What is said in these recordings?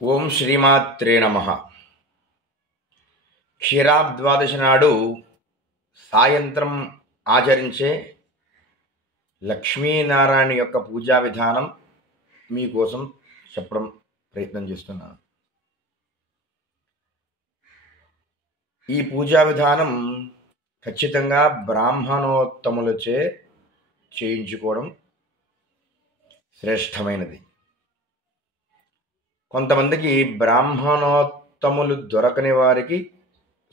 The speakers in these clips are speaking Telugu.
ఓం శ్రీమాత్రే నమః. క్షీరాబ్ద్వాదశి నాడు సాయంత్రం ఆచరించే లక్ష్మీనారాయణ యొక్క పూజా విధానం మీకోసం చెప్పడం ప్రయత్నం చేస్తున్నాను. ఈ పూజా విధానం ఖచ్చితంగా బ్రాహ్మణోత్తములచే చేయించుకోవడం శ్రేష్టమైనది. కొంతమందికి బ్రాహ్మణోత్తములు దొరకని వారికి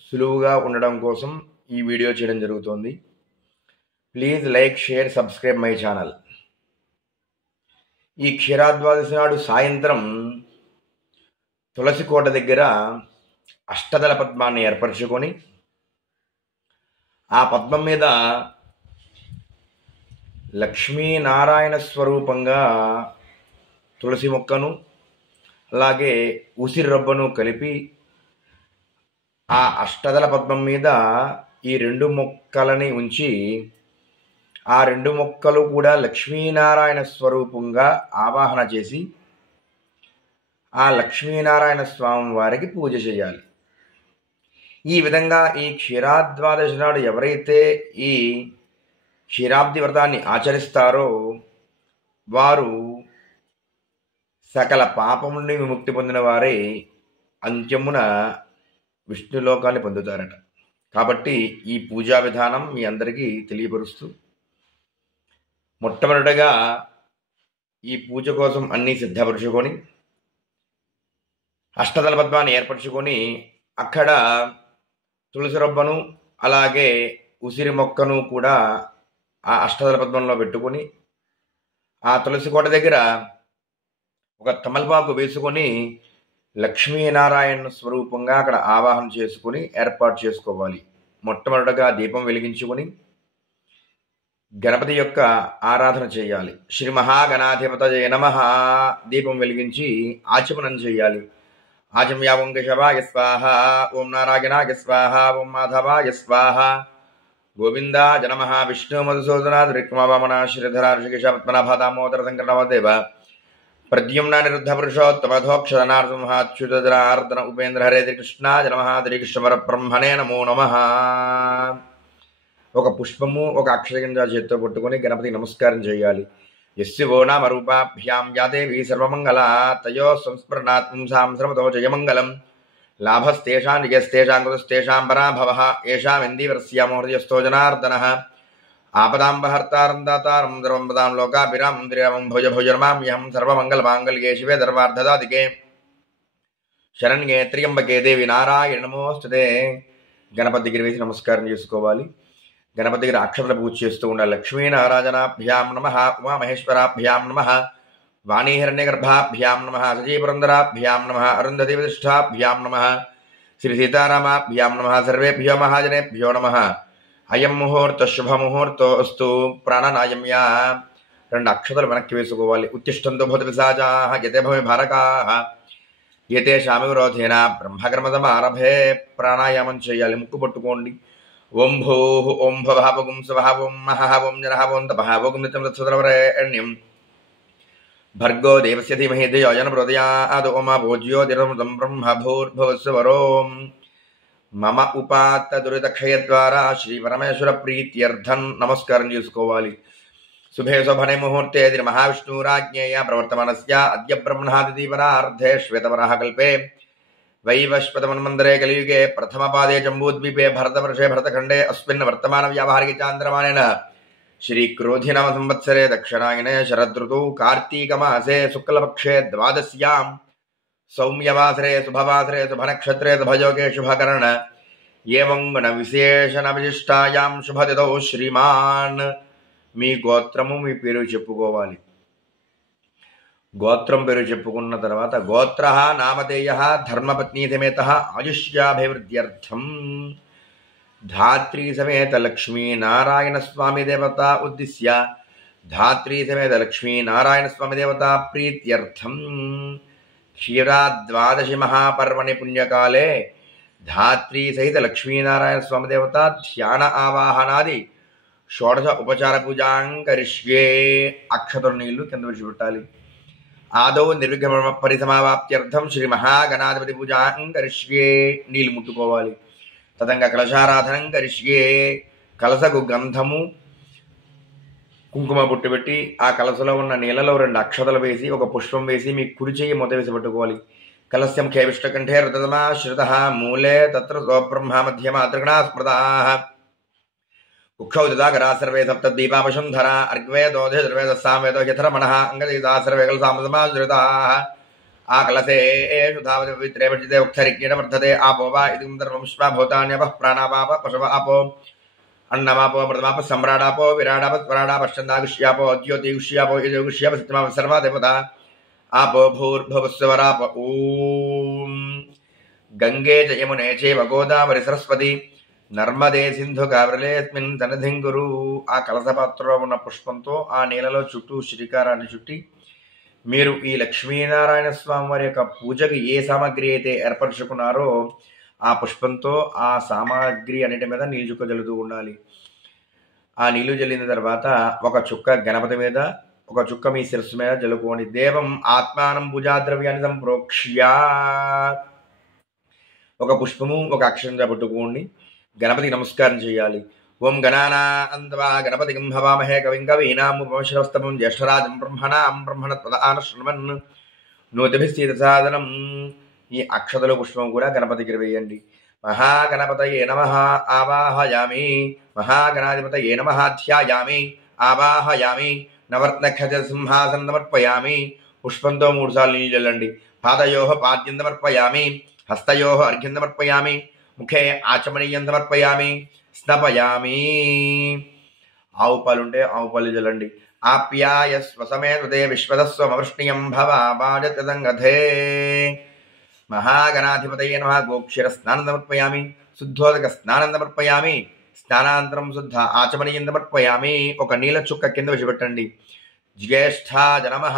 సులువుగా ఉండడం కోసం ఈ వీడియో చేయడం జరుగుతోంది. Please like, share, subscribe my channel. ఈ క్షీరాద్వాదశి నాడు సాయంత్రం తులసి కోట దగ్గర అష్టదళ పద్మాన్ని ఏర్పరచుకొని ఆ పద్మం మీద లక్ష్మీనారాయణ స్వరూపంగా తులసి మొక్కను అలాగే ఉసిరి రబ్బను కలిపి ఆ అష్టదళ పద్మం మీద ఈ రెండు మొక్కలని ఉంచి ఆ రెండు మొక్కలు కూడా లక్ష్మీనారాయణ స్వరూపంగా ఆవాహన చేసి ఆ లక్ష్మీనారాయణ స్వామి వారికి పూజ చేయాలి. ఈ విధంగా ఈ క్షీరాద్వాదశి నాడు ఎవరైతే ఈ క్షీరాబ్ది వ్రతాన్ని ఆచరిస్తారో వారు సకల పాపం నుండి విముక్తి పొందిన వారే అంత్యమున విష్ణులోకాన్ని పొందుతారట. కాబట్టి ఈ పూజా విధానం మీ అందరికీ తెలియపరుస్తూ మొట్టమొదటిగా ఈ పూజ కోసం అన్నీ సిద్ధపరచుకొని అష్టదళ పద్మాన్ని ఏర్పరచుకొని అక్కడ తులసి రొబ్బను అలాగే ఉసిరి మొక్కను కూడా ఆ అష్టదళ పద్మంలో పెట్టుకొని ఆ తులసి కోట దగ్గర ఒక తమలపాకు వేసుకొని లక్ష్మీనారాయణ స్వరూపంగా అక్కడ ఆవాహన చేసుకుని ఏర్పాటు చేసుకోవాలి. మొట్టమొదటగా దీపం వెలిగించుకొని గణపతి యొక్క ఆరాధన చేయాలి. శ్రీ మహాగణాధిపతయే నమః దీపం వెలిగించి ఆచమనం చేయాలి. ఆచమ్య ఓం కేశవాయ స్వాహ, ఓం నారాయణాయ స్వాహ, ఓం మాధవాయ స్వాహ, గోవిందాయ నమః. విష్ణు మధుసూదనాథ రిక్మ వామన శ్రీధర ఋషికేశ పద్మనాభ దామోదర శంకరనవదేవ ప్రద్యుమ్న నిరుద్ధ పురుషోత్తమధోక్షరనార్దన ఉపేంద్ర హరే కృష్ణాయ నమః. శ్రీకృష్ణ పరబ్రహ్మణే నమో నమః. ఒక పుష్పము ఒక అక్షరగింజ చేత్తో పట్టుకొని గణపతికి నమస్కారం చేయాలి. యస్యో నామ రూపాభ్యాం యా దేవీ సర్వమంగళ తయో సంస్మరణాత్ పుంసాం సర్వతో జయమంగళం. లాభస్తేషాం యస్తేషాం కృతస్తేషాం పరాభవః ఏషాం ఇందీవరస్యామో హృదయస్థో జనార్దనః. ఆపదాంబహర్తారం దాతారం సర్వపదాం లోకాభిరామం త్రిరామం భుజ భుజర్మామ్యహం సర్వమంగళమాంగళ్యే శివే ధర్మార్థదాదికే శరణ్యే త్ర్యంబకే దేవి నారాయణ నమోస్తుతే. గణపతి దగ్గర వేసి నమస్కారం చేసుకోవాలి. గణపతి దగ్గర అక్షతల పూజ చేస్తూ ఉండాలి. లక్ష్మీనారాయణాభ్యాం నమః, ఉమామహేశ్వరాభ్యాం నమః, వాణీహిరణ్యగర్భాభ్యాం నమః, సజీపురందరాభ్యాం నమః, అరుంధతీ వశిష్ఠాభ్యాం నమః, శ్రీ సీతారామాభ్యాం నమః. సర్వేభ్యో మహాజనేభ్యో నమః. అయం ముహూర్త శుభముహూర్తో అస్తు. ప్రాణనాయమ్యా రెండు అక్షతలు వెనక్కి వేసుకోవాలి. ఉత్తిష్టంతో భూత పిశాచాః యతే భవే భారకాః ఏతేషామి విరోధేన బ్రహ్మకర్మతమారభే. ప్రాణాయామం చేయాలి. ముక్కు పట్టుకోండి. ఓం భూః ఓం భవః ఓం స్వః ఓం మహః ఓం జనః ఓం తపః ఓం నిత్యం తత్సవితుర్వరేణ్యం భర్గో దేవస్య ధీమహి ధియో యో నః ప్రచోదయాత్. ఓం భోజ్యోతిరమృతం బ్రహ్మ భూర్భువస్సువరోం. మమ ఉపాత్త దురితక్షయ ద్వారా శ్రీ పరమేశ్వర ప్రీత్యర్థం నమస్కారం చేసుకోవాలి. శుభే శోభనే ముహూర్తే శ్రీ మహావిష్ణురాజ్ఞేయ ప్రవర్తమానస్య అద్య బ్రహ్మణాదిదీవరార్ధే శ్వేతవరాహ కల్పే వైవస్వతమన్మందరే కలియుగే ప్రథమపాదే జంబూద్వీపే భరతవర్షే భరతఖండే అస్మిన్ వర్తమాన వ్యావహారిక చాంద్రమానేన శ్రీ క్రోధినామ సంవత్సరే దక్షిణాయనే శరదృతౌ కార్తీకమాసే శుక్లపక్షే ద్వాదశ్యాం సౌమ్యవాసరే శుభవాసరే శుభనక్షత్రే శుభయోగే శుభకరణ ఏవం గుణ విశేషణ విశిష్టాయాం శుభతిథౌ శ్రీమాన్. మీ గోత్రము మీ పేరు చెప్పుకోవాలి. గోత్రం పేరు చెప్పుకున్న తర్వాత గోత్ర నామధేయ ధర్మపత్నీ సమేత ఆయుష్యాభివృద్ధ్యర్థం ధాత్రీ సమేత లక్ష్మీనారాయణ స్వామి దేవత ఉద్దిశ్య ధాత్రీ సమేత లక్ష్మీనారాయణ స్వామి దేవత ప్రీత్యర్థం క్షీరాద్వాదశి మహాపర్వణి పుణ్యకాలే ధాత్రీ సహిత లక్ష్మీనారాయణ స్వామి దేవత ధ్యాన ఆవాహనాది షోడశ ఉపచార పూజాం కరిష్యే. అక్షతల నీళ్లు కింద విడిచిపెట్టాలి. ఆదౌ నిర్విఘ్న పరిసమాప్త్యర్థం శ్రీ మహాగణాధిపతి పూజాం కరిష్యే. నీళ్ళు ముట్టుకోవాలి. తదంగా కలశారాధనం కరిష్యే. కలసకు గంధము కుంకుమ బొట్టు పెట్టి ఆ కలసలో ఉన్న నీళ్ళలో 2 అక్షతలు వేసి ఒక పుష్పం వేసి మీ కుడి చెయ్యి మొద వేసి పట్టుకోవాలి. కలస్యం ఖేవిష్టకంఠే రుతమాశ్రిత మూలే తత్ర బ్రహ్మ మధ్యమ త్రిగణా స్మృతా ఉక్షౌదిదాగరా సర్వే సప్తదీపాపశుంధర అర్గ్వేదోధే దుర్వేద సామవేదో యథర మనః అంగదీదా సర్వే కలసామసమాశ్రితా. ఆ కలసేషు ధావతి పవిత్రే పఠితే ఉక్తరిజ్ఞేన వర్ధతే. ఆపో వా ఇది విశ్వా భూతాన్యపః ప్రాణాపాప పశవ ఆపో అన్నమాపో మృతమాప సమ్రాడాపో విరాడాప స్వరాడాపశ్చందాగుష్యాపో ద్యోతిగుష్యాపో యజోగుష్యాప సత్యమాప సర్వా దేవత. ఆపో భూర్భువస్వరాప. ఓం గంగే చ యమునే చైవ గోదావరి సరస్వతి నర్మదే సింధు కావ్రలేస్మిన్ సన్నిధిం గురు. ఆ కలసపాత్రలో ఉన్న పుష్పంతో ఆ నీళ్ళలో చుట్టూ శ్రీకారాన్ని చుట్టి మీరు ఈ లక్ష్మీనారాయణ స్వామి వారి యొక్క పూజకి ఏ సామాగ్రి అయితే ఏర్పరచుకున్నారో ఆ పుష్పంతో ఆ సామాగ్రి అన్నిటి మీద నీళ్ళు చుక్క జల్లుతూ ఉండాలి. ఆ నీళ్లు జల్లిన తర్వాత ఒక చుక్క గణపతి మీద, ఒక చుక్క మీ శిరస్సు మీద జల్లుకోండి. దేవం ఆత్మానం పూజాద్రవ్యాన్ని సంప్రోక్ష్య. ఒక పుష్పము ఒక అక్షరం పట్టుకోండి. గణపతికి నమస్కారం చేయాలి. ఓం గణానాన్వా గణపతిం హవామహే కవిం కవీనాముపమశ్రవస్తమం జ్యేష్ఠరాజం బ్రహ్మణత్వదాన శృణ్వన్ నూతిభిస్థితసాదనం. ఈ అక్షతలు పుష్పం కూడా గణపతికి వేయండి. మహాగణపతయే నమః ఆవాహయామి. మహాగణాధిపతయే నమః ధ్యాయామి ఆవాహయామి. నవర్తనఖజ సింహాసనం సమర్పయామి. పుష్పంతో 3 సార్లు నీళ్ళు చల్లండి. పాదయోః పాద్యం సమర్పయామి. హస్తయోః అర్ఘ్యం సమర్పయామి. ముఖే ఆచమనీయం సమర్పయామి. స్నపయామి. ఆవు పాలుంటే ఆవు పాలు చల్లండి. ఆప్యాయ స్వసమే హృదే విశ్వదస్వమవృష్ణియం భవాజతంగధే. మహాగణాధిపతయే నమః గోక్షీర స్నానం సమర్పయామి. శుద్ధోదక స్నానం సమర్పయామి. స్నానాంతరం శుద్ధ ఆచమనీయం సమర్పయామి. ఒక నీల చుక్క కింద విడిచిపెట్టండి. జ్యేష్ఠాయ నమః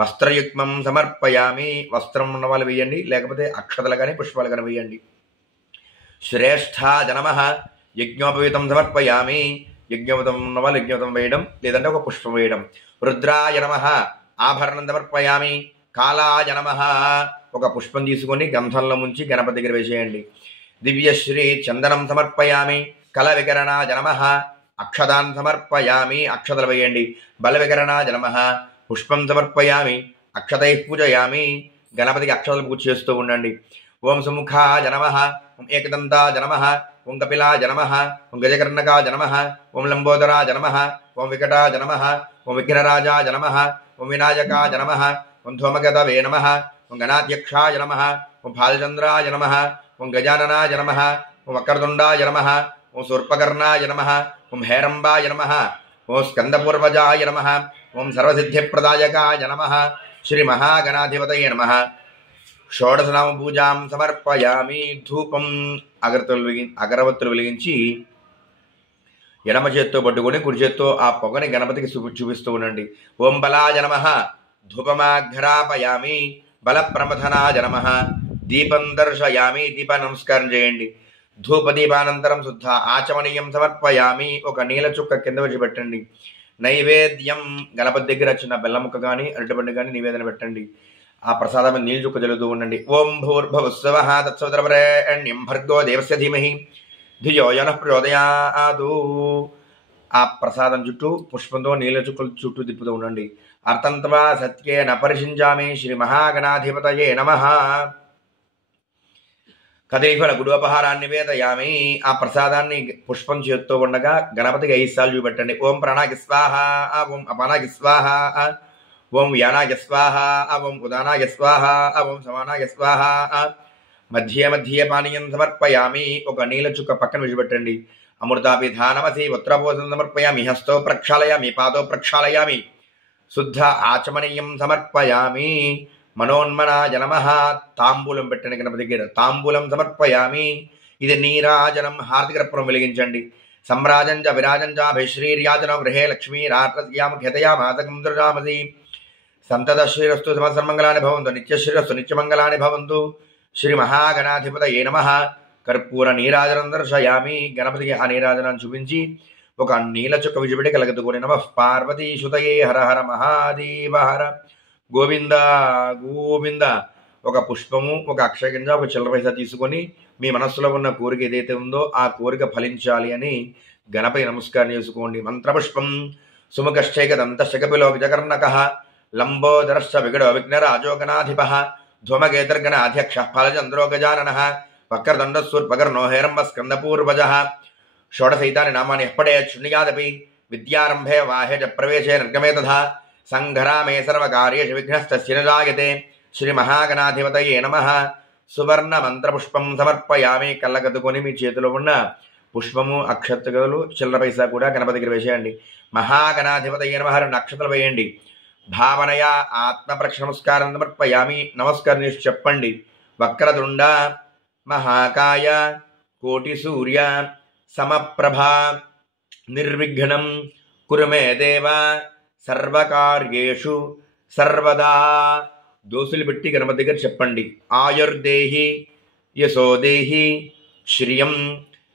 వస్త్రయుగ్మం సమర్పయామి. వస్త్రం ఉన్న వాళ్ళు వేయండి, లేకపోతే అక్షతలు కానీ పుష్పాలు కానీ వేయండి. శ్రేష్ఠాయ నమః యజ్ఞోపవీతం సమర్పయామి. యజ్ఞోపతం ఉన్న వాళ్ళు యజ్ఞోపతం వేయడం, లేదంటే ఒక పుష్పం వేయడం. రుద్రాయ నమః ఆభరణం సమర్పయామి. కాలాయ నమః ఒక పుష్పం తీసుకొని గంధంలో ముంచి గణపతి దగ్గర వేసేయండి. దివ్యశ్రీ చందనం సమర్పయామి. కల వికరణాయ నమః అక్షదాన్ సమర్పయామి. అక్షతలు వేయండి. బల వికరణాయ నమః పుష్పం సమర్పయామి. అక్షతై పూజయామి. గణపతికి అక్షతలు పూజ చేస్తూ ఉండండి. ఓం సుముఖాయ నమః. ఓం ఏకదంతాయ నమః. ఓం కపిలాయ నమః. ఓం గజకర్ణకాయ నమః. ఓం లంబోదరాయ నమః. ఓం వికటాయ నమః. ఓం విఘ్నరాజాయ నమః. ఓం వినాయకాయ నమః. ఓం ధూమకేతవే నమః. ఓం గణాధ్యక్షాయ నమః. ఓం బాలచంద్రాయ నమః. ఓం గజాననాయ నమః. ఓం వక్రతుండాయ నమః. ఓం శూర్పకర్ణాయ నమః. ఓం హేరంబాయ నమః. ఓం స్కందపూర్వజాయ నమః. ఓం సర్వసిద్ధిప్రదాయకాయ నమః. శ్రీ మహాగణాధిపతయే నమః. షోడశనామ పూజాం సమర్పయామి. ధూపం అగరవత్తులు వెలిగించి ఎడమ చేత్తో పట్టుకొని కుడి చేత్తో ఆ పొగని గణపతికి చూపిస్తూ ఉండండి. ఓం బలాయ నమః ధూపమాఘ్రాపయామి. బల ప్రమథనాయ నమః. దీపం దర్శయామి. దీప నమస్కారం చేయండి. ధూపదీపానంతరం శుద్ధ ఆచమనీయం సమర్పయామి. ఒక నీల చుక్క కింద విడిచిపెట్టండి. నైవేద్యం గణపతి దగ్గర చిన్న బెల్ల ముక్క కానీ అరటిపండు కానీ నివేదన పెట్టండి. ఆ ప్రసాదం నీళ్ళు చుక్క జల్లుతూ ఉండండి. ఓం భూర్భువస్సువః తత్సవితుర్వరేణ్యం భర్గో దేవస్య ధీమహి ధియో యనః ప్రచోదయాతు. ఆ ప్రసాదం చుట్టూ పుష్పంతో నీళ్ళ చుక్కలు చుట్టూ తిప్పుతూ ఉండండి. అర్థంత్వా సత్యేన పరిషించామి. శ్రీ మహాగణాధిపతయే నమః. కదలీఫల గుడోపహారాన్ని నివేదయామి. ఆ ప్రసాదాన్ని పుష్పం చేత్తో ఉండగా గణపతికి 5 సార్లు చూపెట్టండి. ఓం ప్రాణాకి స్వాహ. ఓం అపానాకి స్వాహ. ఓం యానాయ స్వాహ. ఓం ఉదానాయ స్వాహ. ఓం సమానాయ స్వాహ. మధ్య మధ్య పానీయం సమర్పయామి. ఒక నీల చుక్క పక్కన విడిచిపెట్టండి. అమృతాపిధానమసి ఉత్తరపోసం సమర్పయామి. హస్తో ప్రక్షాళయామి. పాదో ప్రక్షాళయామి. శుద్ధ ఆచమనీయం సమర్పయామి. మనోన్మనాయ నమః. తాంబూలం పెట్టండి గణపతి దగ్గర. తాంబూలం సమర్పయామి. ఇది నీరాజనం. హార్దికర్పూరం వెలిగించండి. సమ్రాజంచ విరాజంచ అభిశ్రీర్యాజనం గృహే లక్ష్మీ రాట్రయామఖ్యతయామాతకం దృజామసి. సంతత శ్రీరస్తు సమసర్మంగళాని భవంతు. నిత్యశ్రీరస్తు నిత్యమంగళాని భవంతు. శ్రీ మహాగణాధిపతయే నమః. కర్పూర నీరాజనం దర్శయామి. గణపతికి ఆ నీరాజనాన్ని చూపించి ఒక నీల చుక్క విడిచిపెట్టి కలగతుకొని నమః పార్వతీ సుతయే హర హర మహాదేవ హర. గోవింద గోవింద. ఒక పుష్పము, ఒక అక్షయగింజ, ఒక చిల్లర పైసా తీసుకొని మీ మనస్సులో ఉన్న కోరిక ఏదైతే ఉందో ఆ కోరిక ఫలించాలి అని గణపతి నమస్కారం చేసుకోండి. మంత్రపుష్పం సుముఖశ్చైక దంతశకపిలో విజకర్ణక లంబోదరశ్చ విగడో విఘ్నరాజోగణాధిప ధ్వమగేతర్గణాధ్యక్ష ఫలచంద్రో గజానన వక్రదండస్ఫూర్పకర్ణో హేరంబ స్కందపూర్వజ. షోడశైతాని నామాని ఎప్పడే శృణ్యాదపి విద్యారంభే వాహే చ ప్రవేశే నిర్గమే తథా సంఘరామే సర్వకార్యేషు విఘ్నస్తస్య న జాయతే. శ్రీ మహాగణాధిపతయే నమః. సువర్ణ మంత్రపుష్పం సమర్పయామి. కళ్ళకద్దుకొని మీ చేతిలో ఉన్న పుష్పము, అక్షతలు, చిల్లర పైసా కూడా గణపతి దగ్గర వేసేయండి. మహాగణాధిపతయే నమః నక్షత్రాలు వేయండి. భావనయ ఆత్మప్రక్ష నమస్కారం సమర్పయామి. నమస్కారం చేసి చెప్పండి. వక్రతుండ మహాకాయ కోటి సూర్య సమప్రభ నిర్విఘ్నం కురు మే దేవ సర్వకార్యేషు సర్వదా. దోసులు పెట్టి గణపతి దగ్గర చెప్పండి. ఆయుర్దేహి యశోదేహి శ్రియం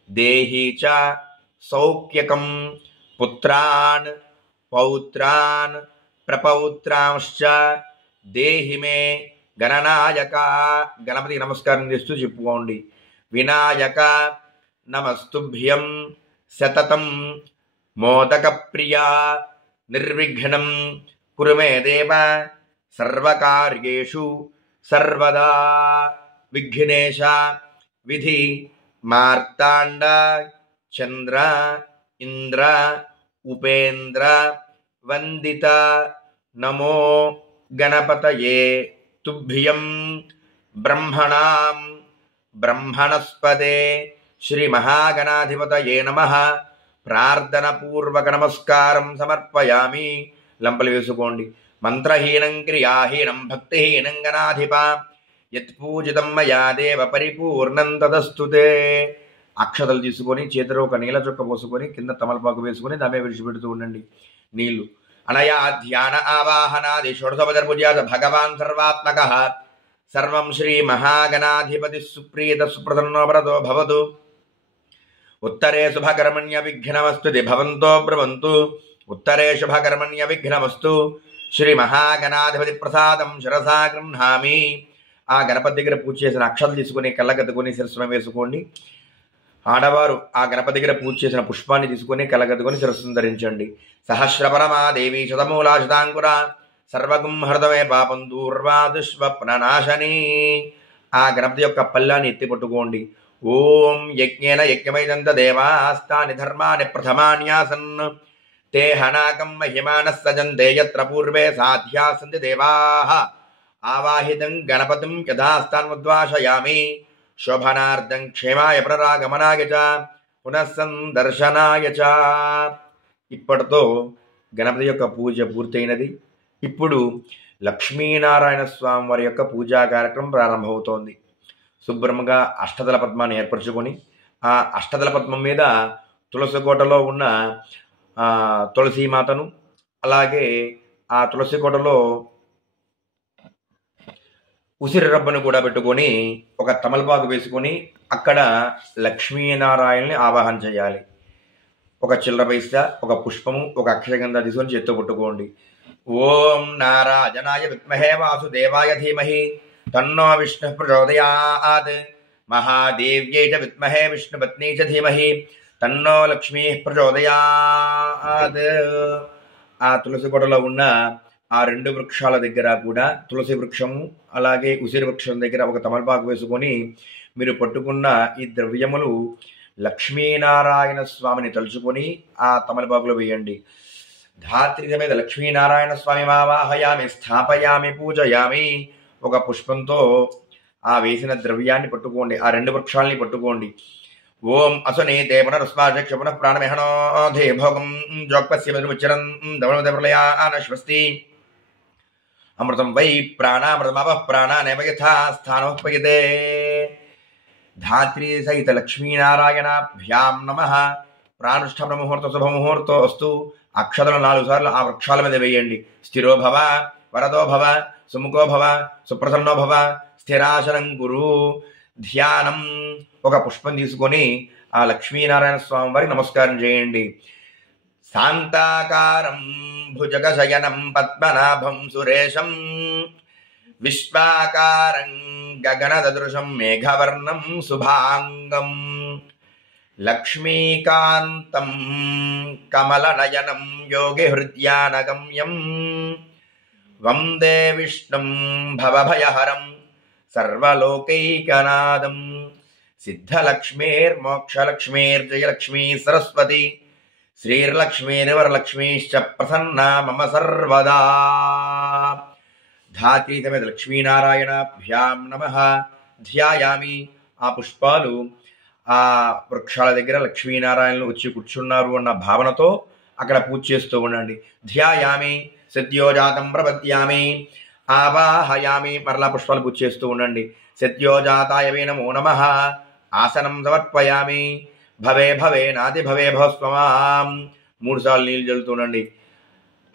దేహి చ సౌఖ్యకం పుత్రాన్ పౌత్రాన్ ప్రపౌత్రాంశ్చ దేహి మే గణనాయక. గణపతికి నమస్కారం చేస్తూ చెప్పుకోండి. వినాయక నమస్తుభ్యం సతతం మోదక ప్రియా నిర్విఘ్నం కురు మే దేవ సర్వకార్యేషు సర్వదా. విఘ్నేశ విధి మార్తాండ చంద్ర ఇంద్ర ఉపేంద్ర వందిత నమో గణపతయే తుభ్యం బ్రహ్మణాం బ్రహ్మణస్పదే శ్రీ మహాగణాధిపతయే నమః. ప్రార్థన పూర్వక నమస్కారం సమర్పయామి. లంపలు వేసుకోండి. మంత్రహీనం క్రియాహీనం భక్తిహీనం గణాధిప యత్పూజితం మయా దేవ పరిపూర్ణం తదస్తుతే. అక్షతలు తీసుకొని చేతిలో ఒక నీళ్ళ చుక్క పోసుకొని కింద తమలపాకు వేసుకొని దామే విడిచిపెడుతూ ఉండండి నీళ్లు. అనయా ధ్యాన ఆవాహనాది షోడశోపచారపూజాత భగవాన్ సర్వాత్మక సర్వం శ్రీ మహాగణాధిపతి సుప్రీత సుప్రసన్నోపరతో భవతు. ఉత్తరే శుభకర్మణ్య విఘ్నమస్తు భవంతో బ్రవంతు. ఉత్తరే శుభకర్మణ్య విఘ్నమస్తు. శ్రీ మహాగణాధిపతి ప్రసాదం శిరసా గృహ్ణామి. ఆ గణపతి దగ్గర పూజ చేసిన అక్షతలు తీసుకుని కళ్ళగద్దుకొని శిరస్సును వేసుకోండి. ఆడవారు ఆ గణపతి దగ్గర పూజ చేసిన పుష్పాన్ని తీసుకుని కళ్ళగద్దుకొని శిరస్సును ధరించండి. సహస్రపరమా దేవి శతమూలా శతాంకుర సర్వగుం హృదమే పాపం దూర్వాదుష్వప్ననాశని. ఆ గణపతి యొక్క పల్లాన్ని ఎత్తి పట్టుకోండి. ఓం యజ్ఞేన యజ్ఞమైదంత దేవాస్తాని ధర్మాని ప్రథమాన్యాసన్ తే హనాకం మహిమానః సజంతే యత్ర పూర్వే సాధ్యా సంతి దేవాః. ఆవాహితం గణపతిం యథాస్థాన్ముద్వాసయామి. శోభనార్థం క్షేమాయ పునరాగమనాయ చ పునఃసందర్శనాయ చ. ఇప్పటితో గణపతి యొక్క పూజ పూర్తయినది. ఇప్పుడు లక్ష్మీనారాయణ స్వామి వారి యొక్క పూజా కార్యక్రమం ప్రారంభమవుతోంది. శుభ్రంగా అష్టదళ పద్మాన్ని ఏర్పరచుకొని ఆ అష్టదళ పద్మం మీద తులసి కోటలో ఉన్న తులసీమాతను, అలాగే ఆ తులసి కోటలో ఉసిరి రబ్బను కూడా పెట్టుకొని ఒక తమలపాకు వేసుకొని అక్కడ లక్ష్మీనారాయణని ఆవాహన చేయాలి. ఒక చిల్లర పైసా, ఒక పుష్పము, ఒక అక్షయగంధ తీసుకొని చేత్తో పట్టుకోండి. ఓం నారాయణాయ విద్మహే వాసుదేవాయ ధీమహి తన్నో విష్ణు ప్రచోదయాత్. మహాదేవ్యై చ విద్మహే విష్ణుపత్ని చ ధీమహి తన్నో లక్ష్మీ ప్రచోదయాత్. ఆ తులసి కోటలో ఉన్న ఆ రెండు వృక్షాల దగ్గర కూడా తులసి వృక్షము అలాగే ఉసిరి వృక్షం దగ్గర ఒక తమలపాకు వేసుకొని మీరు పట్టుకున్న ఈ ద్రవ్యములు లక్ష్మీనారాయణ స్వామిని తలుచుకొని ఆ తమలపాకులో వేయండి. ధాత్రి సమేత లక్ష్మీనారాయణ స్వామి ఆవాహయామి, స్థాపయామి, పూజయామి. ఒక పుష్పంతో ఆ వేసిన ద్రవ్యాన్ని పట్టుకోండి. ఆ రెండు వృక్షాలని పట్టుకోండి. ఓం అసునీతే పునరుస్మాచక్ష పునః ప్రాణమిహనోధే భోగం జోక్పస్యముచ్చరం దమనమృలయానశ్వస్తి. అమృతం వై ప్రాణామృతమవ ప్రాణానేవ యథా స్థానోపయతే. ధాత్రీ సహిత లక్ష్మీనారాయణాభ్యాం నమః. ప్రానుష్ఠ ముహూర్త శుభముహూర్తో అస్తు. అక్షతలు 4 సార్లు ఆ వృక్షాల మీద వేయండి. స్థిరో భవ, వరదో భవ, సుముఖో భవ, సుప్రసన్నో భవ, స్థిరాసనం గురు. ధ్యానం. ఒక పుష్పం తీసుకొని ఆ లక్ష్మీనారాయణ స్వామి వారికి నమస్కారం చేయండి. శాంతాకారం భుజగశయనం పద్మనాభం సురేశం విశ్వాకారం గగనదృశం మేఘవర్ణం శుభాంగం లక్ష్మీకాంతం కమలనయనం యోగిహృద్యానగమ్యం వందే విష్ణుం భవభయహరం సర్వలోకైకనాథం సిద్ధలక్ష్మీర్మోక్షలక్ష్మీర్జయలక్ష్మీ సరస్వతి శ్రీర్లక్ష్మీర్వరలక్ష్మీశ్చ ప్రసన్నా మమ సర్వదా. ధాత్రీ సమేత లక్ష్మీనారాయణాభ్యాం నమః. ధ్యాయామి. ఆ పుష్పాలు ఆ వృక్షాల దగ్గర లక్ష్మీనారాయణలు వచ్చి కూర్చున్నారు అన్న భావనతో అక్కడ పూజ చేస్తూ ఉండండి. ధ్యాయామి సద్యోజాతం ప్రపద్యామి ఆవాహయామి. మరలా పుష్పాలు పూజ చేస్తూ ఉండండి. సద్యోజాతాయ వే నమో నమః. ఆసనం సమర్పయామి. భవే భవే నాది భవే భవస్వమాం. 3 సార్లు నీళ్ళు జల్లుతుండండి.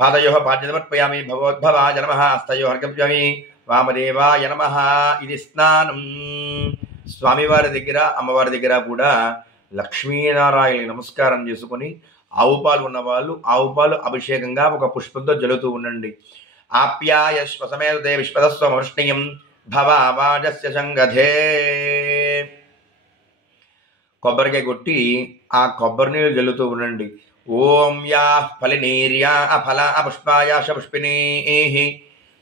పాదయోః పాద్యం సమర్పయామి. భవోద్భవాయ నమః. హస్తయోః అర్ఘ్యమి. వామదేవాయ నమః. ఇది స్నానం. స్వామివారి దగ్గర అమ్మవారి దగ్గర కూడా లక్ష్మీనారాయణ నమస్కారం చేసుకుని ఆవు పాలు ఉన్నవాళ్ళు ఆవు పాలు అభిషేకంగా ఒక పుష్పంతో జల్లుతూ ఉండండి. ఆప్యాయ శ్వసమేదే విశ్వదస్వమృష్ణియం భవావాజస్య సంగధే. కొబ్బరికాయ కొట్టి ఆ కొబ్బరి నీళ్ళు జల్లుతూ ఉండండి. ఓం యా ఫలినీర్యా అఫల అపుష్పాయాశ పుష్పిణీః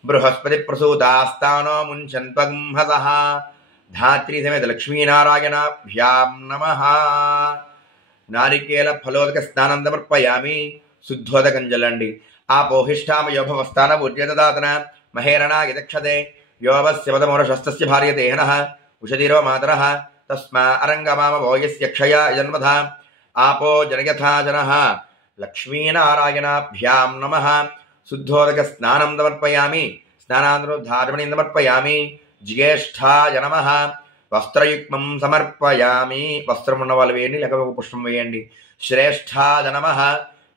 బృహస్పతి ప్రసూతాస్తానో ముంచన్త్వగ్ంహసః. ధాత్రీ సమేత లక్ష్మీనారాయణాభ్యాం నమః. నారికేల ఫలోదక స్నానం సమర్పయామి. శుద్ధోదకం జల్లండి. ఆపోహిష్టామయోభవస్థాన పూజ్యదాతన మహేరణా యదక్షతే యోవస్య పదమోరశస్తస్య భార్యతేహనః ఉషధిరో మాతరః తస్మా అరంగమామ భోయస్య క్షయ జన్మధ ఆపో జనయథా జనః. లక్ష్మీనారాయణాభ్యాం నమః. శుద్ధోదక స్నానం సమర్పయామి. స్నానాంతరోద్ధారమణిం సమర్పయామి. జ్యేష్ఠాయ నమః. వస్త్రయుగ్మం సమర్పయామి. వస్త్రం ఉన్న వాళ్ళు వేయండి, లేకపోతే ఒక పుష్పం వేయండి. శ్రేష్ఠాయ నమః.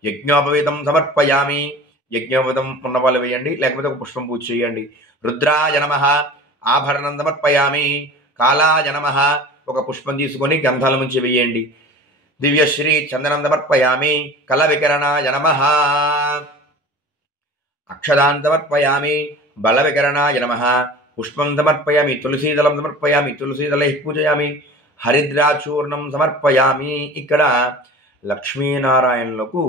యజ్ఞోపవీతం సమర్పయామి. యజ్ఞోపవీతం ఉన్న వాళ్ళు వేయండి, లేకపోతే ఒక పుష్పం పూజ చేయండి. రుద్రాయ నమః. ఆభరణం సమర్పయామి. కాలాయ నమః. ఒక పుష్పం తీసుకొని గంధాల నుంచి వేయండి. దివ్యశ్రీ చందనం సమర్పయామి. కల వికరణాయ నమః. అక్షదాన్ సమర్పయామి. బల వికరణాయ నమః. పుష్పం సమర్పయామి. తులసీదళం సమర్పయామి. తులసీదళైః పూజయామి. హరిద్రాచూర్ణం సమర్పయామి. ఇక్కడ లక్ష్మీనారాయణులకు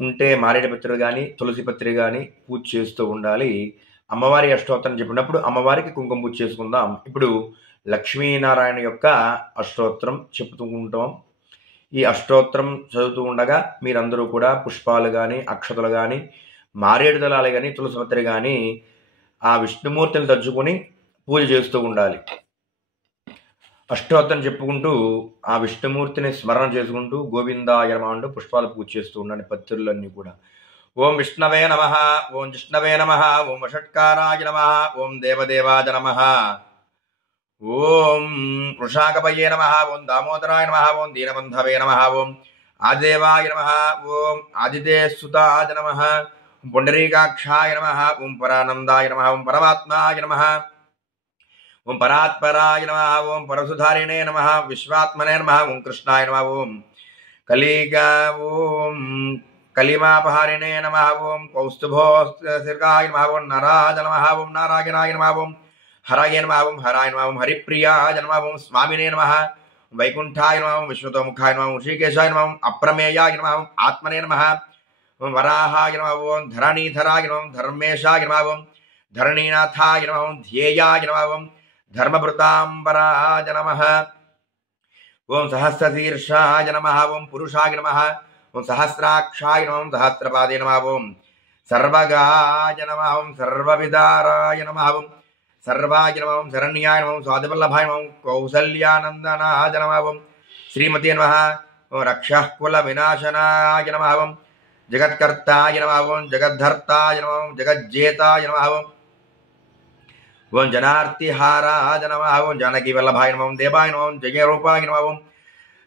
ఉంటే మారేడు పత్రి కానీ తులసి పత్రి కానీ పూజ చేస్తూ ఉండాలి. అమ్మవారి అష్టోత్తరం చెప్పినప్పుడు అమ్మవారికి కుంకుమ పూజ చేసుకుందాం. ఇప్పుడు లక్ష్మీనారాయణ యొక్క అష్టోత్తరం చెప్తూ ఉంటాం. ఈ అష్టోత్తరం చదువుతూ ఉండగా మీరందరూ కూడా పుష్పాలు కానీ అక్షతలు కానీ మారేడు దళాలు కానీ తులసి పత్రి కానీ ఆ విష్ణుమూర్తిని తలుచుకొని పూజ చేస్తూ ఉండాలి. అష్టోత్తరం చెప్పుకుంటూ ఆ విష్ణుమూర్తిని స్మరణ చేసుకుంటూ గోవిందాయ నమః అంటూ పుష్పాలు పూజ చేస్తూ ఉండండి. పత్రులన్నీ కూడా ఓం విష్ణవే నమః. ఓం జిష్ణవే నమః. ఓం వషట్కారాయ నమః. ఓం దేవదేవాయ నమః. ఓం వృషాకపయే నమః. ఓం దామోదరాయ నమః. ఓం దీనబంధవే నమః. ఓం ఆదిదేవాయ నమః. ఓం ఆదిదేసుతాయ నమః. పుండరీకాక్షాయ నమః. ఓం పరానందాయ నమః. ఓం పరమాత్మాయ నమః. ఓం పరాత్పరాయ నమః. ఓం పరసుధారిణే నమః. విశ్వాత్మనే నమః. ఓం కృష్ణాయ నమః. ఓం ఓం కలిమాపహారిణే నమః. ఓం కౌస్తుభోస్తిర్గాయ నమః. ఓం నరాజ నమః. ఓం నారాయణాయ నమః. ఓం హరాయ నమః. ఓం హరాయ నమః. ఓం హరిప్రియాయ నమః. ఓం స్వామినే నమః. వైకుంఠాయ నమః. ఓం విశ్వతోముఖాయ నమః. ఓం శ్రీకేశాయ నమః. ఓం అప్రమేయాయ నమః. ఓం ఆత్మనే నమః. ఓం వరాహాయ నమః. ఓం ధరణీధరాయ నమః. ఓం ధర్మేశాయ నమః. ఓం ధరణీనాథాయ నమః. ఓం ధ్యేయాయ నమః. ఓం ధర్మభృతాంబరాయ నమః. ఓం సహస్రశీర్షాయ నమః. ఓం పురుషాయ నమః. ఓం సహస్రాక్షాయ నమః. ఓం సహస్రపాదే నమః. ఓం సర్వగాయ నమః. ఓం సర్వవిదారాయ నమః. ఓం సర్వాయ నమః. ఓం శరణ్యాయ నమః. ఓం స్వాదివల్లభాయ నమః. ఓం కౌసల్యానందనాయ నమః. ఓం శ్రీమతే నమః. ఓం రక్షః కుల వినాశనాయ నమః. ఓం జగత్కర్తాయ నమః. ఓం జగద్ధర్తాయ నమః. ఓం జగజ్జేతాయ నమః. ఓం జనార్తిహారాయ నమః. ఓం జానకీ వల్లభాయ నమః. ఓం దేవాయ నమః. ఓం జయరూపాయ నమః. ఓం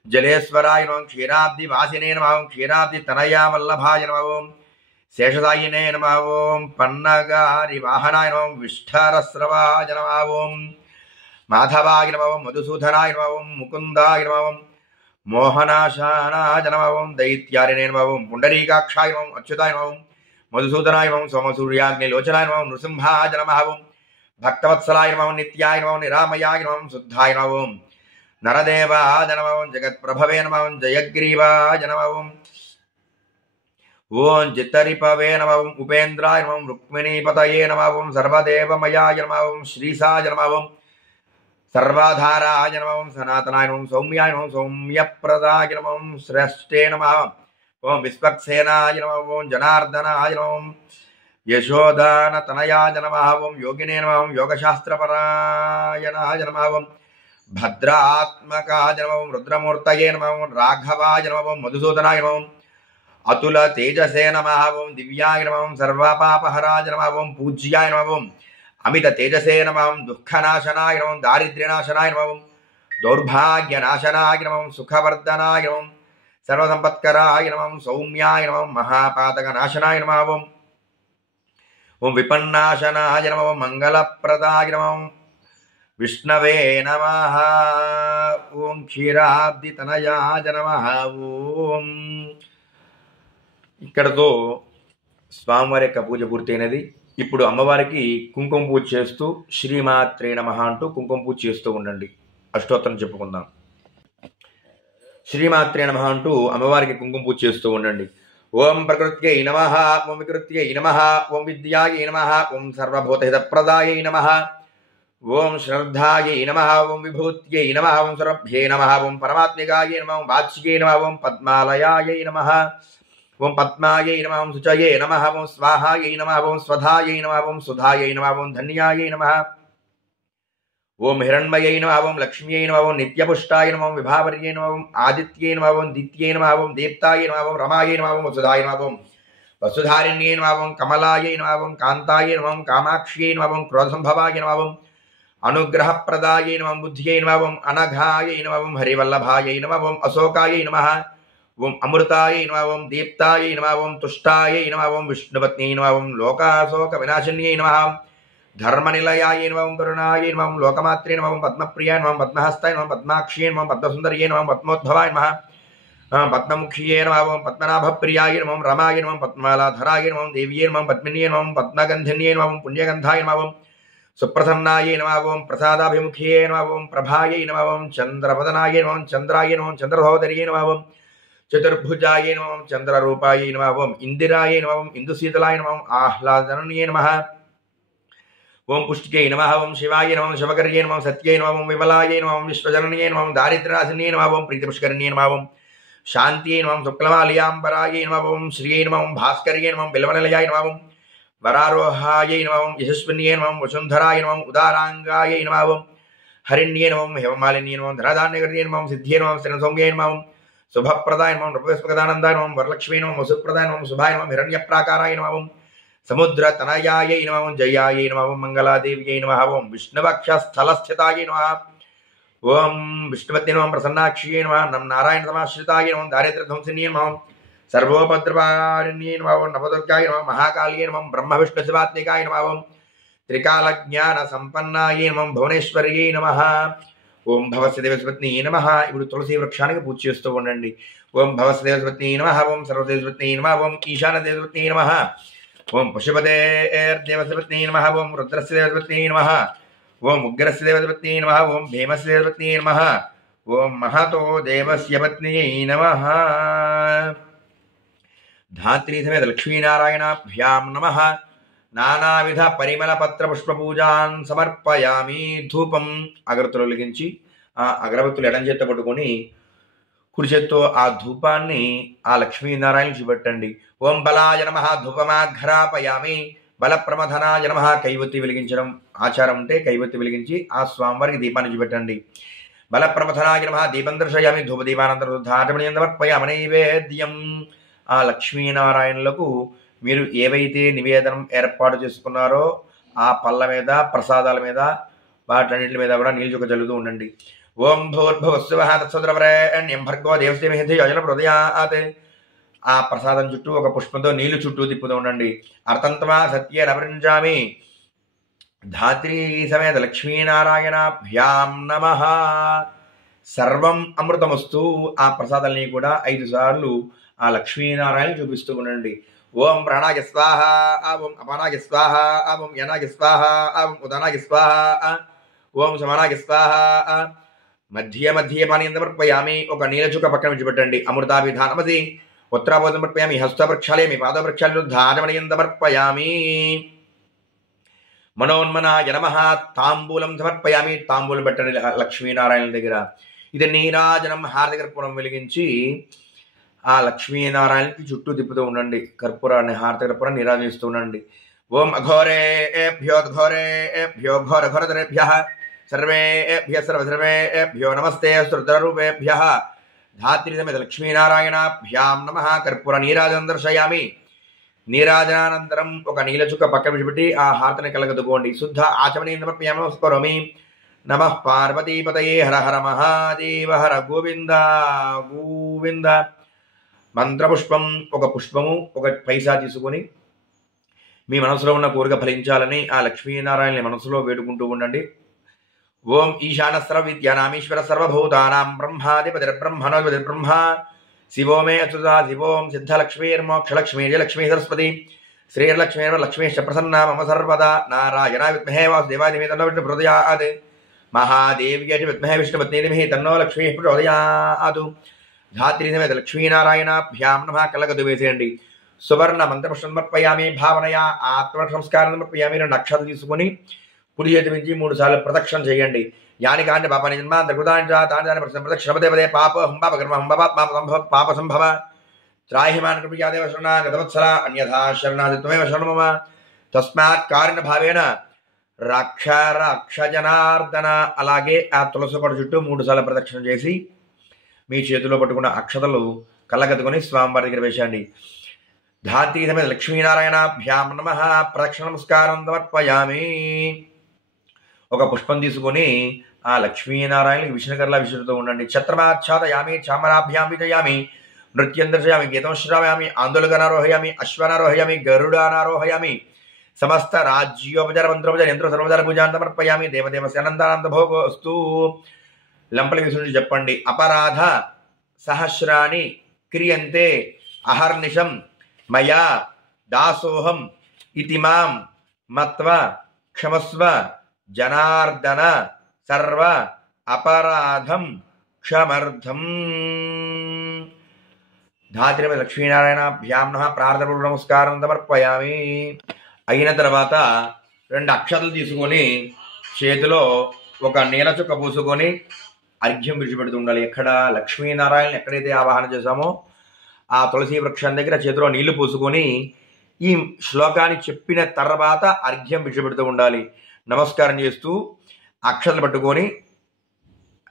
జలేశ్వరాయ నమః. క్షీరాబ్ది వాసినే నమః. ఓం క్షీరాబ్ది తనయా వల్లభాయ నమః. ఓం శేషసాయినే నమః. ఓం పన్నగారి వాహనాయ నమః. ఓం విష్ఠరస్రవాయ నమః. ఓం మాధవాయ నమః. ఓం మధుసూదనాయ నమః. ఓం ముకుందాయ నమః. ఓం మోహనాశానాయ నమః ఓం దైత్యారిణే నమః ఓం పుండరీకాక్షాయ నమః ఓం అచ్యుతాయ నమః ఓం మధుసూదనాయ నమః ఓం సోమసూర్యాగ్నిలోచనాయ నమః ఓం నృసింహాయ నమః ఓం భక్తవత్సలాయ నమః ఓం నిత్యాయ నమః ఓం నిరామయాయ నమః ఓం శుద్ధాయ నమః ఓం నరదేవాయ నమః ఓం జగత్ప్రభవే నమః ఓం జయగ్రీవాయ నమః ఓం ఓం జిత్తరిపవే నమః ఓం ఉపేంద్రాయ నమః ఓం రుక్మిణీపతయే నమః ఓం సర్వదేవమయాయ నమః ఓం శ్రీసాయ నమః ఓం సర్వాధారాయ నమః ఓం సనాతనాయ నమః ఓం సౌమ్యాయ నమః ఓం సౌమ్యప్రదాయ నమః ఓం శ్రేష్ఠే నమః ఓం విశ్వక్సేనాయ నమః ఓం జనార్దనాయ నమః ఓం యశోదానతనయాయ నమః ఓం యోగినే నమః ఓం యోగశాస్త్రపరాయణాయ నమః ఓం భద్రాత్మకాయ నమః ఓం రుద్రమూర్తయే నమః ఓం రాఘవాయ నమః ఓం మధుసూదనాయ నమః ఓం అతుల తేజసే నమః ఓం దివ్యాయ నమః ఓం సర్వపాపహరాయ నమః ఓం పూజ్యాయ నమః ఓం అమిత తేజసే నమః ఓం దుఃఖనాశనాయ నమః ఓం దారిద్ర్యనాశనాయ నమః ఓం దౌర్భాగ్యనాశనాయ నమః ఓం సుఖవర్ధనాయ నమః ఓం సర్వసంపత్కరాయ నమః ఓం సౌమ్యాయ నమః ఓం మహాపాతకనాశనాయ నమః ఓం విపన్నాశనాయ నమః ఓం మంగళప్రదాయ నమః ఓం విష్ణవే నమః ఓం క్షీరాబ్దితనయాయ నమః ఓం. ఇక్కడతో స్వామివారి యొక్క పూజ పూర్తయినది. ఇప్పుడు అమ్మవారికి కుంకుమ పూజ చేస్తూ శ్రీమాత్రే నమః అంటూ కుంకుమ పూజ చేస్తూ ఉండండి. అష్టోత్తరం చెప్పుకుందాం. శ్రీమాత్రే నమః అంటూ అమ్మవారికి కుంకుమ పూజ చేస్తూ ఉండండి. ఓం ప్రకృత్యై నమః, ఓం వికృత్యై నమః, ఓం విద్యాయై నమః, ఓం సర్వభూతహితప్రదాయై నమః, ఓం శ్రద్ధాయై నమః, ఓం విభూత్యై నమః, ఓం సర్వభ్యై నమః, ఓం పరమాత్మికాయై నమః, ఓం వాచ్యై నమః, ఓం పద్మాలయాయై నమః, ఓం పద్మాయై నమః, ఓం శుచయే నమః, ఓం స్వాహాయై నమః, ఓం స్వధాయై నమః, ఓం సుధాయై నమః, ఓం ధన్యాయై నమః, ఓం హిరణ్మయై నమః, ఓం లక్ష్మ్యై నమః, ఓం నిత్యపుష్టాయ నమః, ఓం విభావర్యై నమః, ఓం ఆదిత్యై నమః, ఓం దిత్యై నమః, ఓం దీప్తాయ నమః, ఓం రమాయై నమః, ఓం వసుధాయ నమః, ఓం వసుధారిణ్యై నమః, ఓం కమలాయై నమః, ఓం కాంతాయై నమః, ఓం కామాక్ష్యై నమః, ఓం క్రోధసంభవాయ నమః, ఓం అనుగ్రహప్రదాయై నమః, బుద్ధ్యై నమః, ఓం అనఘాయై నమః, ఓం హరివల్లభాయై నమః, ఓం అశోకాయై నమః, ఓం అమృతాయై నమః, ఓం దీప్తాయై నమః, ఓం తుష్టాయై నమః, ఓం విష్ణుపత్న్యై నమః, ఓం లోకాశోక వినాశిన్యై నమః, ధర్మనిలయాయై నమః, ఓం కరుణాయై నమః, ఓం లోకమాత్రే నమః, ఓం పద్మప్రియాయ నమః, పద్మహస్తాయ నమః, పద్మాక్ష్యై నమః, పద్మసుందర్యై నమః, పద్మోద్భవాయ నమః, పద్మముఖ్యై నమః, ఓం పద్మనాభప్రియాయ నమః, రమాయ నమః, పద్మమాలాధరాయ నమః, దేవ్యై నమః, పద్మిన్యై నమః, పద్మగంధిన్యై నమః, పుణ్యగంధాయ నమః, సుప్రసన్నాయై నమః, ఓం ప్రసాదాభిముఖ్యై నమః, ఓం ప్రభాయై నమః, ఓం చంద్రవదనాయై నమః, చంద్రాయై నమః, చంద్రసహోదర్యై నమః, ఓం చతుర్భుజాయై నమః, చంద్రరూపాయై నమః, ఓం ఇందిరాయై నమః, ఓం ఇందుశీతలాయ నమః, ఆహ్లాదనన్యై నమః, ఓం పుష్టికై నమః, ఓం శివాయ నమః, శివకర్యై నమః, సత్యై నమః, ఓం విమలాయై నమః, ఓం విశ్వజనన్యై నమః, ఓం దారిద్ర్యనాశిన్యై నమః, ఓం ప్రీతిపుష్కరిణ్యై నమః, ఓం శాంత్యై నమః, శుక్లమాలియాంబరాయై నమః, ఓం శ్రీయై నమః, ఓం భాస్కర్యై నమః, బిల్వనిలయాయ నమః, ఓం వరారోహాయై నమః, ఓం యశస్విన్యై నమః, వసుంధరాయ నమః, ఉదారాంగాయై నమః, ఓం హరిణ్యై నమః, హేమమాలిన్యై నమః, ధనధాన్యకర్యై నమః, సిద్ధ్యై నమః, శ్రీసౌమ్యై నమః, శుభప్రదాయ నమః, నృపవిస్మకదానందాయ నమః, వరలక్ష్మీ నమః, వసుప్రదాయ నమః, శుభాయ నమః, హిరణ్యప్రాకారాయ నమః, ఓం సముద్రతనయాయై నమః, ఓం జయాయై నమః, ఓం మంగళాదేవ్యై నమః, ఓం విష్ణువక్షస్థలస్థితాయై నమః, ఓం విష్ణుపత్యై నమః, ప్రసన్నాక్ష్యై నమః, నం నారాయణ సమాశ్రితాయై నమః, దారిద్ర్యధ్వంసిన్యై నమః, సర్వోపద్రవారిణ్యై నమః, ఓం నవదుర్గాయ నమః, మహాకాళ్యై నమః, బ్రహ్మ విష్ణు శివాత్మికాయ నమః, ఓం త్రికాలజ్ఞాన సంపన్నాయై నమః, భువనేశ్వర్యై నమః, ఓం భవస్య దేవస్పత్న్యై నమః. ఇప్పుడు తులసి వృక్షానికి పూజ చేస్తూ ఉండండి. ఓం భవస్య దేవస్పత్న్యై నమః, ఓం సర్వదేవస్పత్న్యై నమః, ఓం ఈశాన దేవస్పత్న్యై నమః, ఓం పశుపతేర్దేవస్పత్న్యై నమః, ఓం రుద్రస్య దేవస్పత్న్యై నమః, ఓం ఉగ్రస్య దేవస్పత్న్యై నమః, ఓం భీమస్య దేవస్పత్న్యై నమః, ఓం మహతో దేవస్య పత్న్యై నమః. ధాత్రీ సమేత లక్ష్మీనారాయణాభ్యాం నమః. నానావిధ పరిమళ పత్ర పుష్ప పూజాన్ సమర్పయామి. ధూపం అగరత్తులు వెలిగించి ఆ అగరబత్తులు ఎడం చేత్తో పట్టుకొని కుడి చేత్తో ఆ ధూపాన్ని ఆ లక్ష్మీనారాయణ చూపెట్టండి. ఓం బలాయ నమః ధూపమాఘ్రాపయామి. బల ప్రమథనాయ నమః. కైవత్తి వెలిగించడం ఆచారం ఉంటే కైవత్తి వెలిగించి ఆ స్వామివారికి దీపాన్ని చూపెట్టండి. బల ప్రమథనాయ నమః. దీపం దర్శయామి. ధూపదీపానంతరం సమర్పయామి నైవేద్యం. ఆ లక్ష్మీనారాయణులకు మీరు ఏవైతే నివేదనం ఏర్పాటు చేసుకున్నారో ఆ పళ్ళ మీద ప్రసాదాల మీద వాటన్నిటి మీద కూడా నీళ్ళు చుక్క చల్లుతూ ఉండండి. ఓం భూర్భువస్సువః తత్సవితుర్వరేణ్యం భర్గో దేవస్య ధీమహి ధియో యో ప్రచోదయాత్. ఆ ప్రసాదం చుట్టూ ఒక పుష్పంతో నీళ్లు చుట్టూ తిప్పుతూ ఉండండి. అర్థంతమా సత్యేన అపరించామి. ధాత్రీ సమేత లక్ష్మీనారాయణాభ్యాం నమః. సర్వం అమృతమస్తు. ఆ ప్రసాదాలని కూడా 5 సార్లు ఆ లక్ష్మీనారాయణ చూపిస్తూ ఉండండి. ఓం ప్రాణాయ స్వాహ, ఓం అపానాయ స్వాహ, ఓం యనాయ స్వాహ, ఓం ఉదానాయ స్వాహ, ఓం శమనాయ స్వాహ. మధ్య మధ్య పానీయం సమర్పయామి. ఒక నీలచుక్క పక్కన విడిచిపెట్టండి. అమృతాభిధానమసి ఉత్తరాబోధం సమర్పయామి. హస్తప్రక్షాళయామి, పాదప్రక్షాళయం సమర్పయామి. మనోన్మనాయ నమః. తాంబూలం సమర్పయామి. తాంబూలం పెట్టండి లక్ష్మీనారాయణ దగ్గర. ఇది నీరాజనం హారతి కర్పూరం వెలిగించి ఆ లక్ష్మీనారాయణకి చుట్టూ తిప్పుతూ ఉండండి. కర్పూరాన్ని హారతి కర్పూరాన్ని నీరాజిస్తూ ఉండండి. ఓం అఘోరేభ్యో ఘోర ఘోరతరేభ్యః సర్వేభ్యః సర్వసర్వేభ్యో నమస్తే స్తోత్రరూపేభ్యః ధాత్రి సమేత లక్ష్మీనారాయణాభ్యాం నమః. కర్పూర నీరాజనం దర్శయామి. నీరాజనానంతరం ఒక నీలచుక్క పక్క విడిచిపెట్టి ఆ హారతిని కలగదుకోండి. శుద్ధ ఆచమనీయం సమర్పయామి. నమః పార్వతీపతయే. హర హర మహాదేవ. హర గోవింద గోవింద. మంత్రపుష్పం ఒక పుష్పము ఒక పైసా తీసుకొని మీ మనసులో ఉన్న కోరిక ఫలించాలని ఆ లక్ష్మీనారాయణని మనసులో వేడుకుంటూ ఉండండి. ఓం ఈశాన సర్వ విద్యానామీశ్వర సర్వభూతానాం బ్రహ్మాధిపతిర్బ్రహ్మణోధిపతిర్బ్రహ్మ శివో మే అచ్యుతా శివోం సిద్ధలక్ష్మీర్మోక్షలక్ష్మీ జయలక్ష్మీ సరస్వతి శ్రీర్లక్ష్మీర్లక్ష్మీశ్చ ప్రసన్నా మమ సర్వదా. నారాయణ విద్మహే వాసుదేవాయ ధీమహి తన్నో విష్ణుః ప్రచోదయాత్. మహాదేవ్యై విద్మహే విష్ణుపత్ని ధీమహి తన్నో లక్ష్మీః ప్రచోదయాత్. ధాత్రి సమేత లక్ష్మీనారాయణాభ్యాం నమః. కళ్ళగద్దు వేసేయండి. సువర్ణ మంత్రపుష్పం సమర్పయామి. భావనయా ఆత్మ సంస్కారం సమర్పయామి. 2 అక్షతలు తీసుకుని కుడి చేతి నుంచి 3 సార్లు ప్రదక్షిణ చేయండి. యాని కాండి పాపాని జన్మాంతృతాని ప్రదక్షిణ పదే పాప హంబాప కర్మ హంబాప పాప సంభవ త్రాహిమాన్ కృపయాదేవ శరణాగతవత్సల అన్యథా శరణాదిత్వమేవ శరణమమ. తస్మాత్ కారణ భావేన రక్ష జనార్దన. అలాగే ఆ తులసి కోట చుట్టూ 3 సార్లు ప్రదక్షిణ చేసి మీ చేతిలో పట్టుకున్న అక్షతలు కళ్ళగద్దుకొని స్వామివారి దగ్గర వేసేయండి. ధాత్రి సమేత లక్ష్మీనారాయణాభ్యాం నమః. ప్రదక్షిణ నమస్కారం సమర్పయామి. ఒక పుష్పం తీసుకొని ఆ లక్ష్మీనారాయణకి విష్ణుకర్లా విసురుతూ ఉండండి. ఛత్రమాచ్ఛాదయామి. చామరాభ్యాం విజయామి. నృత్యం దర్శయామి. గీతం శ్రావయామి. ఆందోళనారోహయామి. అశ్వనారోహయామి. గరుడానారోహయామి. సమస్త రాజ్యోపచార మంత్రోపచార యంత్ర సర్వచార పూజాన్ సమర్పయామి. దేవదేవస్య అనంతానంద భోగోస్తు. లంపలి విసురుచి చెప్పండి. అపరాధ సహస్రాని క్రియంతే అహర్నిశం మయా దాసోహం ఇతి మాం మత్వ క్షమస్వ జనార్దన సర్వ అపరాధం క్షమర్థం. ధాత్రి లక్ష్మీనారాయణాభ్యాం నమః. ప్రార్థన నమస్కారం సమర్పయామి. అయిన తర్వాత 2 అక్షతలు తీసుకొని చేతిలో ఒక నీలచుక్క పూసుకొని అర్ఘ్యం విడిచిపెడుతూ ఉండాలి. ఎక్కడ లక్ష్మీనారాయణ ఎక్కడైతే ఆవాహన చేశామో ఆ తులసి వృక్షం దగ్గర చేతిలో నీళ్లు పూసుకొని ఈ శ్లోకాన్ని చెప్పిన తర్వాత అర్ఘ్యం విడిచిపెడుతూ ఉండాలి. నమస్కారం చేస్తూ అక్షతలు పట్టుకొని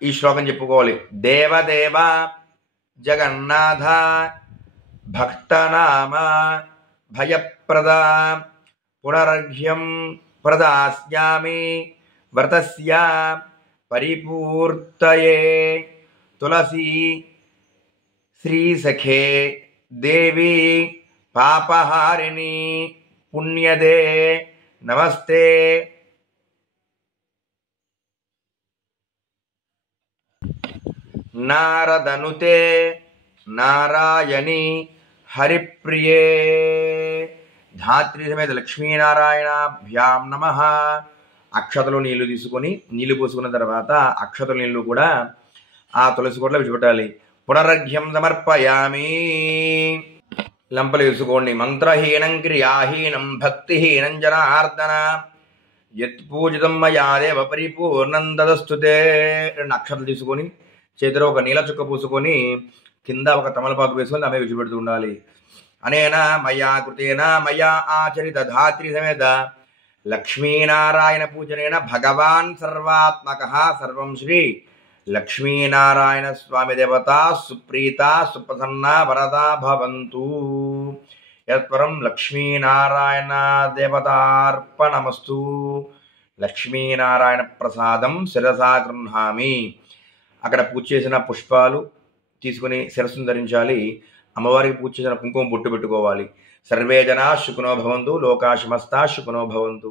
ఈ శ్లోకం చెప్పుకోవాలి. దేవదేవ జగన్నాథ భక్తనామ భయప్రద పునరర్ఘ్యం ప్రదాస్యామి వ్రతస్య పరిపూర్తయే తులసి శ్రీసఖే దేవి పాపహారిణి పుణ్యదే నమస్తే. నారదనుతే నారాయణి హరిప్రియే. ధాత్రి సమేత లక్ష్మీనారాయణాభ్యాం నమః. అక్షతలు నీళ్లు తీసుకొని నీళ్లు పోసుకున్న తర్వాత అక్షతలు నీళ్లు కూడా ఆ తులసి కోటలో విడిచిపెట్టాలి. పునరర్ఘ్యం సమర్పయామి. లంపలు వేసుకోండి. మంత్రహీనం క్రియాహీనం భక్తిహీనం జనార్దన యత్పూజితం మయా దేవ పరిపూర్ణం దదస్తుతే. 2 అక్షతలు తీసుకొని చేతిలో ఒక నీల చుక్క పూసుకొని కింద ఒక తమలపాకు వేసుకొని ఆమె విడిచిపెడుతూ ఉండాలి. అనేన మయా కృతేన మయా ఆచరిత ధాత్రి సమేత లక్ష్మీనారాయణ పూజనేన భగవాన్ సర్వాత్మకః సర్వం శ్రీ లక్ష్మీనారాయణ స్వామి దేవత సుప్రీత సుప్రసన్న వరదా భవంతు. యత్పరం లక్ష్మీనారాయణ దేవతార్పణమస్తు. లక్ష్మీనారాయణ ప్రసాదం శిరసా గృహామి. అక్కడ పూజ చేసిన పుష్పాలు తీసుకుని శిరస్సును ధరించాలి. అమ్మవారికి పూజ చేసిన కుంకుమ బొట్టు పెట్టుకోవాలి. సర్వే జనా సుఖినో భవంతు. లోకా సమస్తా సుఖినో భవంతు.